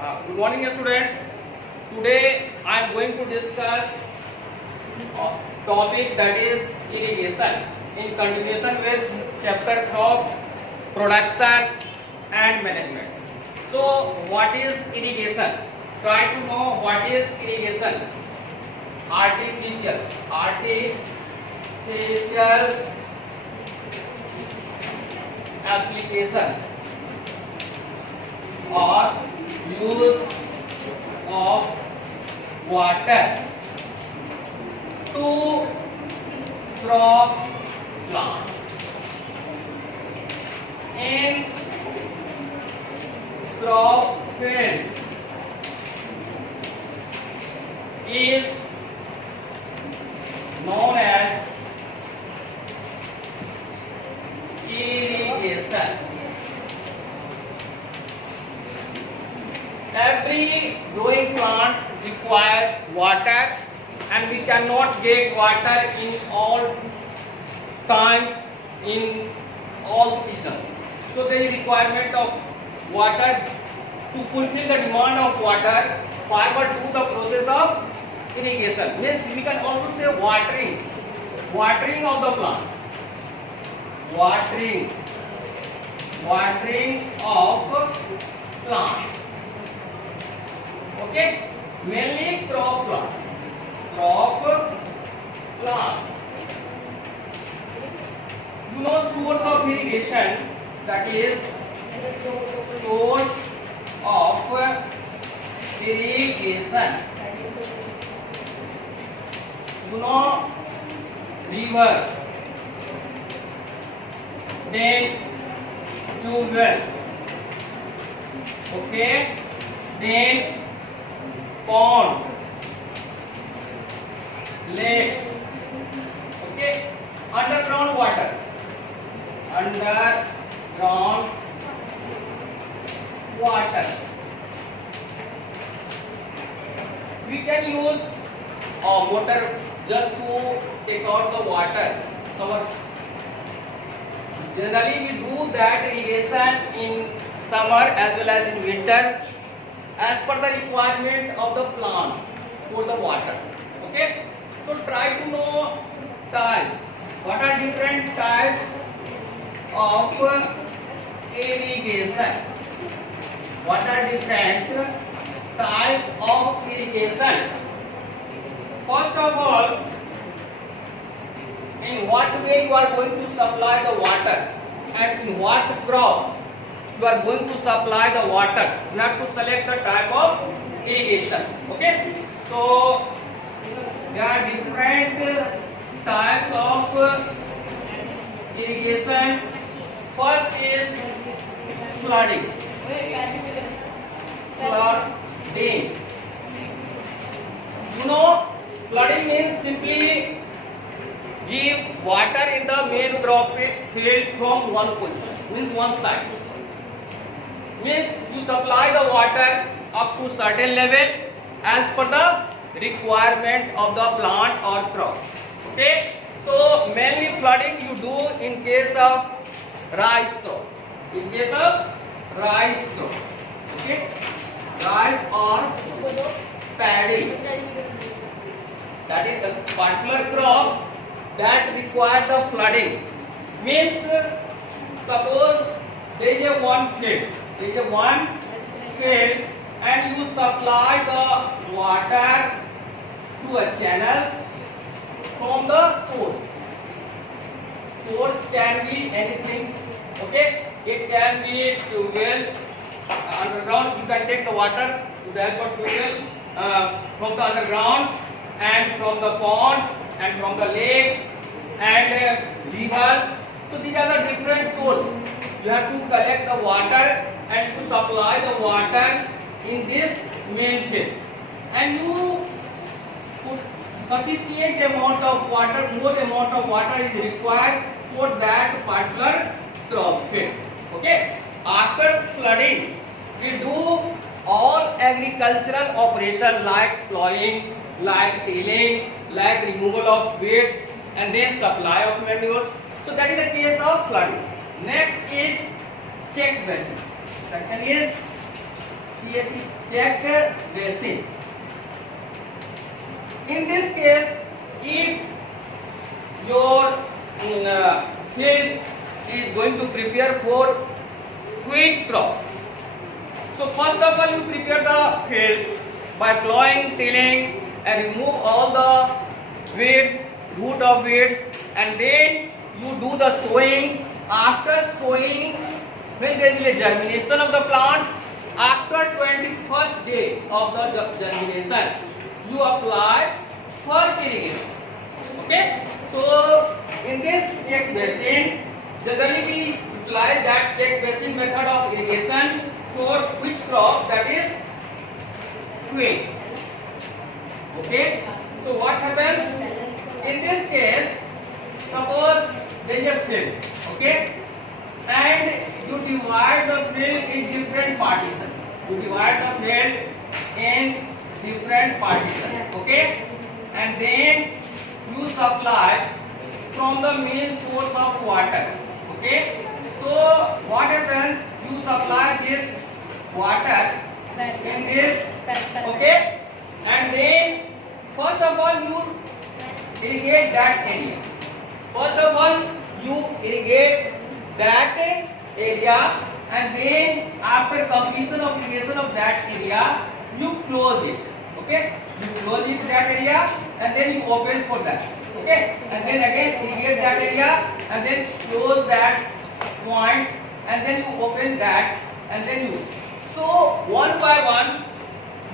Good morning, students. Today I am going to discuss a topic that is irrigation in continuation with chapter crop production and management. So, what is irrigation? Try to know what is irrigation. Artificial application or use of water to crop plants. In crop field is known as irrigation. Every growing plants require water, and we cannot get water in all times, in all seasons. So there is requirement of water. To fulfill the demand of water, farmer do the process of irrigation. Means we can also say watering of the plant. Watering of plants. Okay, mainly crop plants. You know source of irrigation, that is source of irrigation. You know river, then tube well, okay, then pond, lake, okay, underground water, we can use a motor just to take out the water. So generally we do that irrigation in summer as well as in winter, as per the requirement of the plants for the water. Okay, so try to know types. What are different types of irrigation? What are different types of irrigation? First of all, in what way you are going to supply the water, and in what crop you are going to supply the water. You have to select the type of irrigation. Okay, so there are different types of irrigation. First is flooding. You know, flooding means simply give water in the main crop field from one position, means one side. Means you supply the water up to certain level as per the requirement of the plant or crop. Okay, so mainly flooding you do in case of rice crop. In case of rice crop, okay, rice or paddy, that is the particular crop that require the flooding. Means suppose there is a one field, and you supply the water to a channel from the source. Source can be anything. Okay, it can be tube well, underground. You can take the water to the help of tube well from the underground, and from the ponds, and from the lake, and rivers. So these are the different sources. You have to collect the water and to supply the water in this main field, and you put sufficient amount of water, more amount of water is required for that particular crop field. Okay, after flooding we do all agricultural operation like plowing, like tilling, like removal of weeds, and then supply of manures. So that is the case of flooding. Next is check basin. Second is check basin. In this case, if your field is going to prepare for wheat crop, so first of all you prepare the field by plowing, tilling, and remove all the weeds, root of weeds, and then you do the sowing. After sowing, when there is a germination of the plants, after 21st day of the germination, you apply first irrigation. Okay? So in this check basin, generally we utilize that check basin method of irrigation for which crop, that is wheat. Okay? So what happens? In this case, suppose there is a field, okay, and you divide the field in different partitions. You divide the field in different partitions, okay, and then you supply from the main source of water. Okay, so what happens? You supply this water in this, okay, and then first of all you irrigate that area. First of all you irrigate that area, and then after completion of irrigation of that area, you close it. Okay, you close it that area, and then you open for that. Okay, and then again irrigate that area, and then close that points, and then you open that, and then you. So one by one,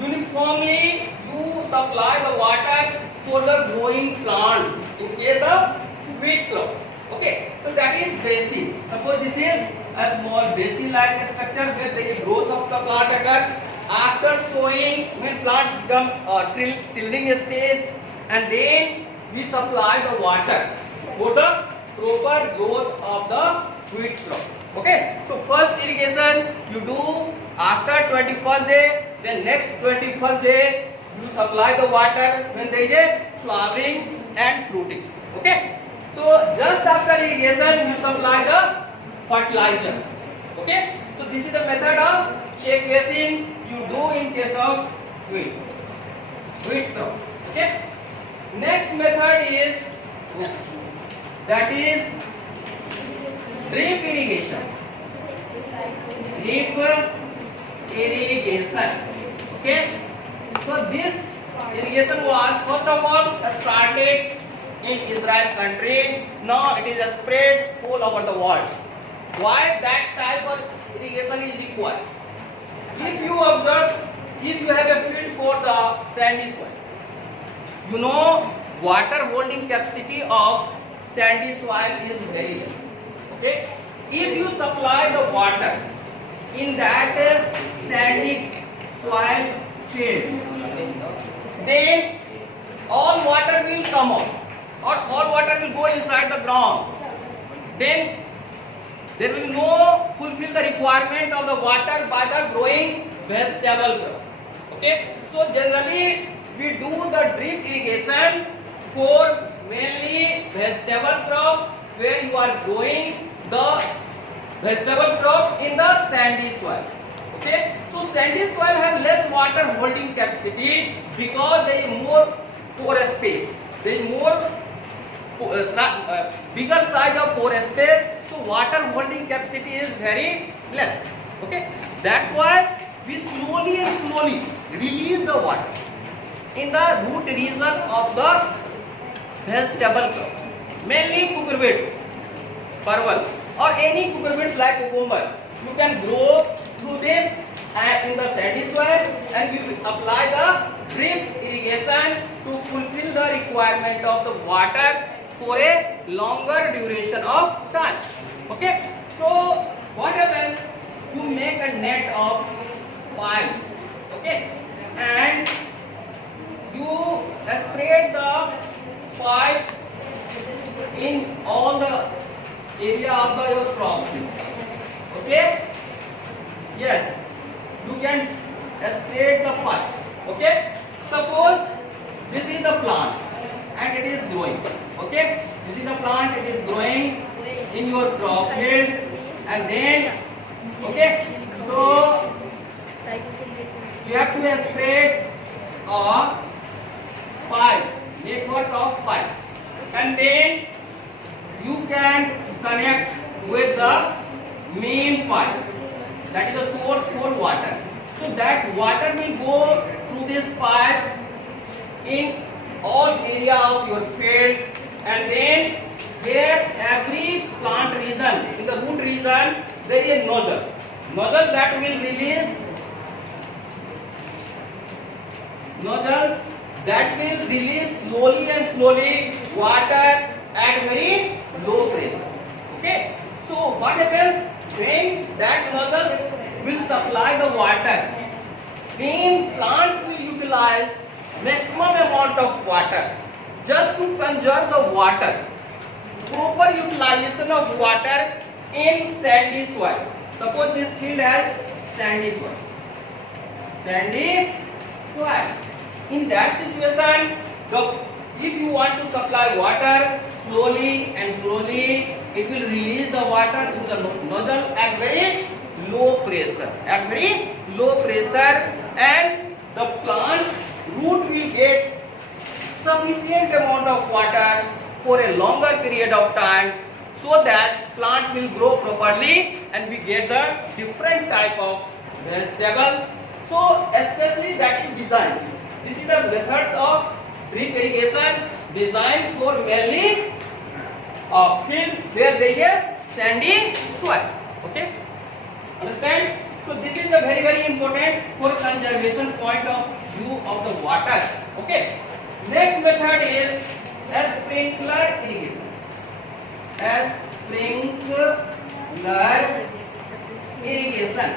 uniformly you supply the water for the growing plants in case of wheat crop. Okay, so that is basin. Suppose this is a small basin-like structure where there is growth of the plant occur. After sowing, when plant become tilling stage, and then we supply the water for the proper growth of the wheat crop. Okay, so first irrigation you do after 21st day, then next 21st day you supply the water when there is a flowering and fruiting. Okay, so just after irrigation you supply the fertilizer. Okay, so this is the method of check basin you do in case of wheat crop. Okay, next method is that is drip irrigation. Drip irrigation. Okay, so this irrigation was first of all started in Israel country. Now it is spread all over the world. Why that type of irrigation is required? If you observe, if you have a field for the sandy soil, you know water holding capacity of sandy soil is very less. Okay, if you supply the water in that sandy soil field, then all water will come out, or all water will go inside the ground. Then there will no fulfill the requirement of the water by the growing vegetable crop. Okay, so generally we do the drip irrigation for mainly vegetable crop, where you are growing the vegetable crop in the sandy soil. Okay, so sandy soil has less water holding capacity because there is more pore space. There is more bigger size of pore space, so water holding capacity is very less. Okay, that's why we slowly and slowly release the water in the root region of the vegetable crop, mainly cucurbits, perwal, or any cucurbits like cucumber. You can grow through this in the sandy soil, and we will apply the drip irrigation to fulfill the requirement of the water for a longer duration of time. Okay, so what happens? You make a net of pipe, okay, and you spread the pipe in all the area of the your crop. Okay, yes, you can spread the pipe. Okay, suppose this is the plant and it is growing. Okay, this is the plant, it is growing in your crop field, and then okay, so you have to spread a pipe, network of pipe, and then you can connect with the main pipe, that is the source for water. So that water will go through this pipe in all area of your field, and then where every plant region, in the root region, there is a nozzle that will release, nozzles that will release slowly and slowly water at very low pressure. Okay, so what happens when that nozzle will supply the water, then plant will utilize maximum amount of water just to conserve the water. Proper utilization of water in sandy soil. Suppose this field has sandy soil. Sandy soil. In that situation, if you want to supply water slowly and slowly, it will release the water through the nozzle at very low pressure. At very low pressure, and the plant root will get sufficient amount of water for a longer period of time, so that plant will grow properly and we get the different type of vegetables. So especially that is designed. This is the methods of drip irrigation designed for mainly field where there is a sandy soil. Okay, understand? So this is a very, very important for conservation point of view of the water. Okay. Next method is sprinkler irrigation. Sprinkler irrigation.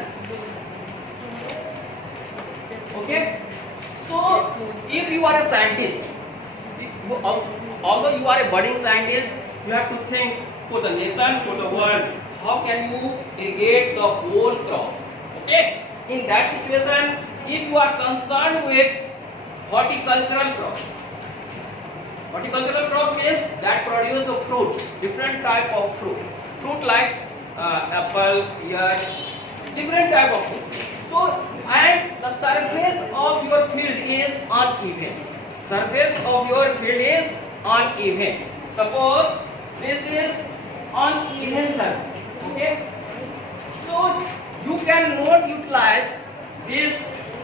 Okay. So if you are a scientist, although you are a budding scientist, you have to think for the nation, for the world, how can you irrigate the whole crops. Okay. In that situation, if you are concerned with horticultural crops, horticultural crop means that produce the fruit, different type of fruit, like apple, pear, different type of fruit. So, and the surface of your field is uneven. Surface of your field is uneven. Suppose this is uneven surface. Okay. So you cannot utilize this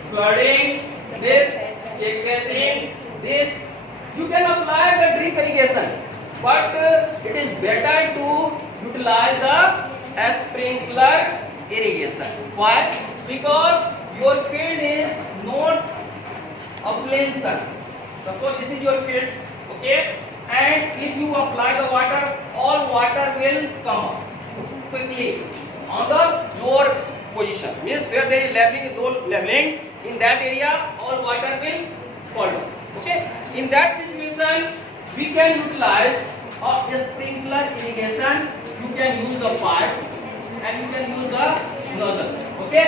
flooding, this check basin, this. You can apply the drip irrigation, but it is better to utilize the sprinkler irrigation. Why? Because your field is not a plain surface. Suppose this is your field, okay, and if you apply the water, all water will come up quickly on the lower position. Means where there is leveling, in that area, all water will fall down. Okay. In that situation, we can utilize a sprinkler irrigation. You can use the pipe and you can use the nozzle. Okay.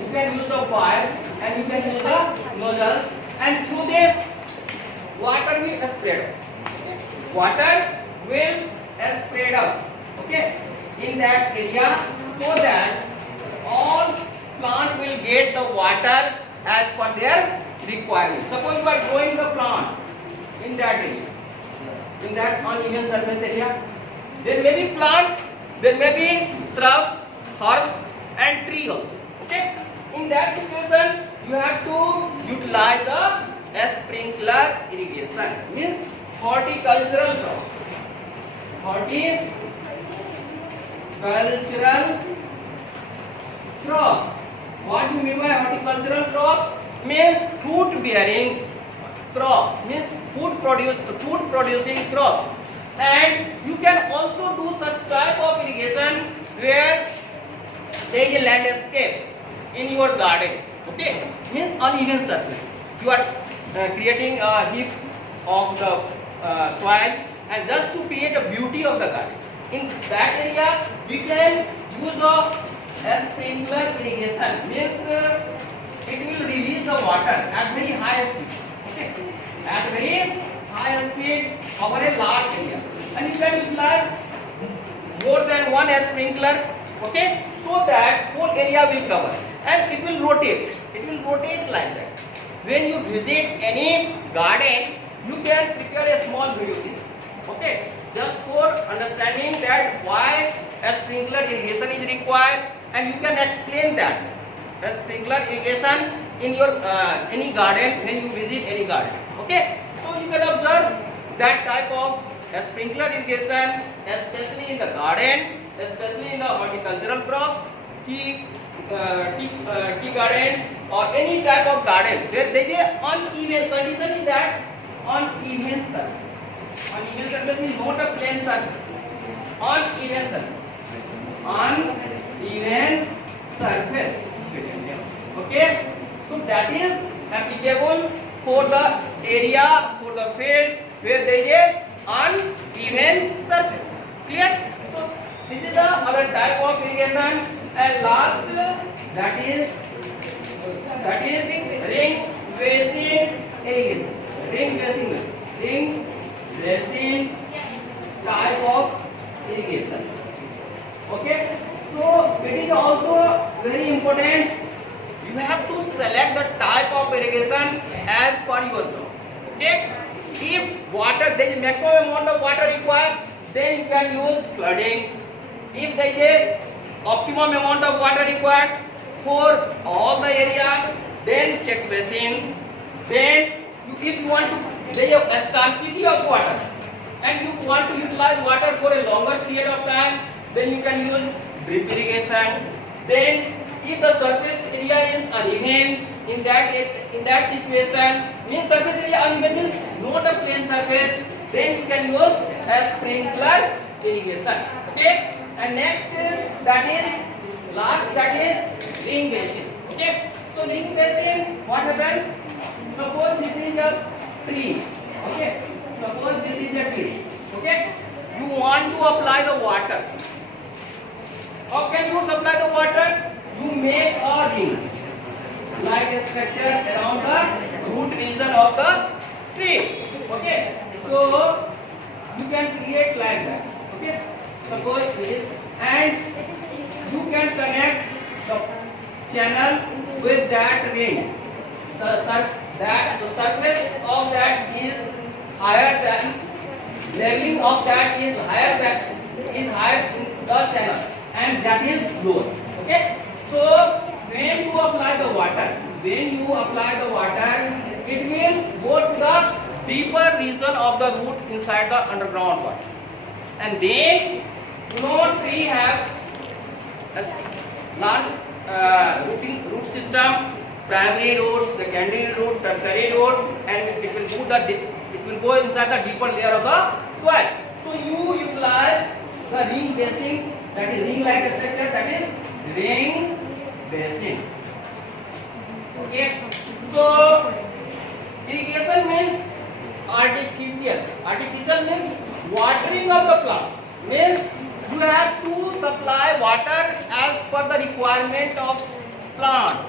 You can use the pipe and you can use the nozzle, and through this water will spread. Okay. Water will spread out. Okay. In that area, so that all plant will get the water as per their requirement. Suppose you are growing the plant in that area, in that uneven surface area, there may be plant, there may be shrubs, herbs and tree also. Okay. In that situation, you have to utilize the sprinkler irrigation. Means horticultural crops. Horticultural crop. What do you mean by horticultural crop? Means fruit bearing crop, means food producing crops. And you can also do such type of irrigation where there is a landscape in your garden. Okay, means uneven surface. You are creating heaps of the soil, and just to create a beauty of the garden. In that area, we can use the sprinkler irrigation. Means it will release the water at very high speed. Okay, at very high speed over a large area, and you can utilize more than one sprinkler. Okay, so that whole area will cover and it will rotate. It will rotate like that. When you visit any garden, you can prepare a small video clip. Okay, just for understanding that why a sprinkler irrigation is required, and you can explain that a sprinkler irrigation in your any garden when you visit any garden. Okay, so you can observe that type of a sprinkler irrigation, especially in the garden, especially in the horticultural crops, tea garden or any type of garden where there is uneven condition is that uneven surface. Uneven surface means not a plain surface. Uneven surface. Uneven surface. Okay, so that is applicable for the area, for the field where there is a uneven surface. Clear? So this is the other type of irrigation, and last that is ring basin irrigation. Ring basin type of irrigation. Okay, so it is also very important. You have to select the type of irrigation as per your crop. Okay, if water there is maximum amount of water required, then you can use flooding. If there is a optimum amount of water required for all the area, then check basin. Then if you want to, there is a scarcity of water and you want to utilize water for a longer period of time, then you can use drip irrigation. Then if the surface area is uneven, in that situation, means surface area uneven means not a plain surface, then you can use a sprinkler irrigation. Okay, and next that is ring basin. Okay, so ring basin, what happens? Suppose this is a tree. Okay, suppose this is a tree. Okay, you want to apply the water. How can you supply the water? You make a ring like a structure around the root region of the tree. Okay, so you can create like that. Okay, suppose this, and you can connect the channel with that ring. The surface of that is higher than, leveling of that is higher in the channel, and that is lower. Okay, so when you apply the water, it will go to the deeper region of the root inside the underground water, and then tree have a large root system, primary root, secondary root, tertiary root, and it will go inside the deeper layer of the soil. So you utilize the ring basin, that is ring like structure, that is ring basin. Okay, so irrigation means artificial. Artificial means watering of the plant. Means you have to supply water as per the requirement of plants.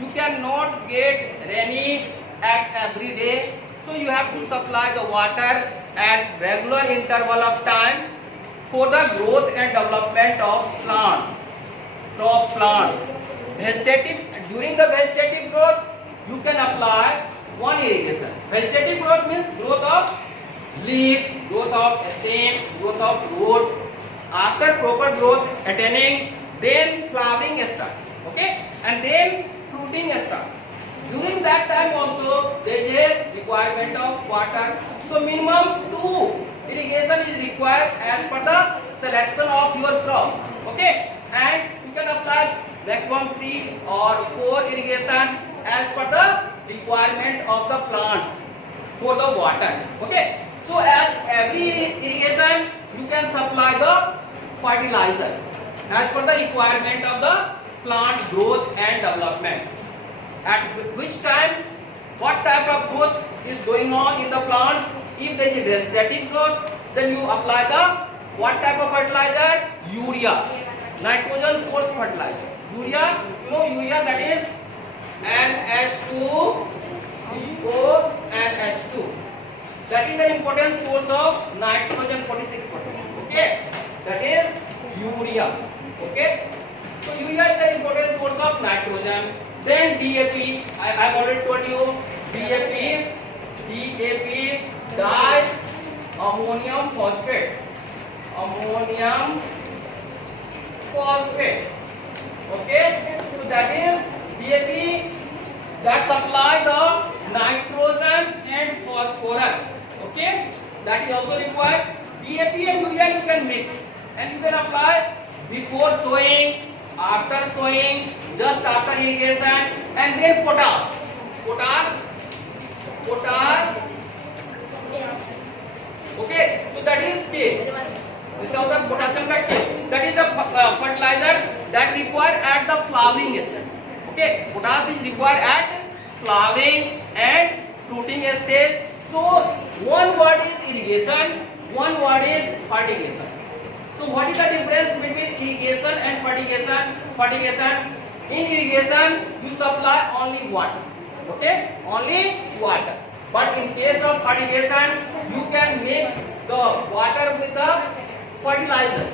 You cannot get rainy at every day, so you have to supply the water at regular interval of time for the growth and development of plants, crop plants. During the vegetative growth, you can apply one irrigation. Vegetative growth means growth of leaf, growth of stem, growth of root. After proper growth attaining, then flowering start. Okay, and then fruiting start. During that time also there is a requirement of water. So minimum 2 irrigation is required as per the selection of your crop. Okay, and you can apply maximum 3 or 4 irrigation as per the requirement of the plants for the water. Okay, so at every irrigation you can supply the fertilizer as per the requirement of the plant growth and development. At which time, what type of growth is going on in the plants? If there is vegetative growth, then you apply the what type of fertilizer? Urea, nitrogen source fertilizer. Urea, urea, that is NH2, CO and H2. That is the important source of nitrogen 46%. Okay, that is urea. Okay, so urea is the important source of nitrogen. Then DAP, I've already told you, DAP, di ammonium phosphate, ammonium phosphate. Okay, so that is DAP that supply the nitrogen and phosphorus. Okay, that is also required. DAP and urea you can mix and you can apply before sowing, after sowing, just after irrigation, and then potash. Okay, so that is K. This is the potassium by K. That is the fertilizer that required at the flowering stage. Okay, potash is required at flowering and fruiting stage. So one word is irrigation, one word is fertigation. So what is the difference between irrigation and fertigation? In irrigation you supply only water. Okay, only water. But in case of fertigation you can mix the water with the fertilizer.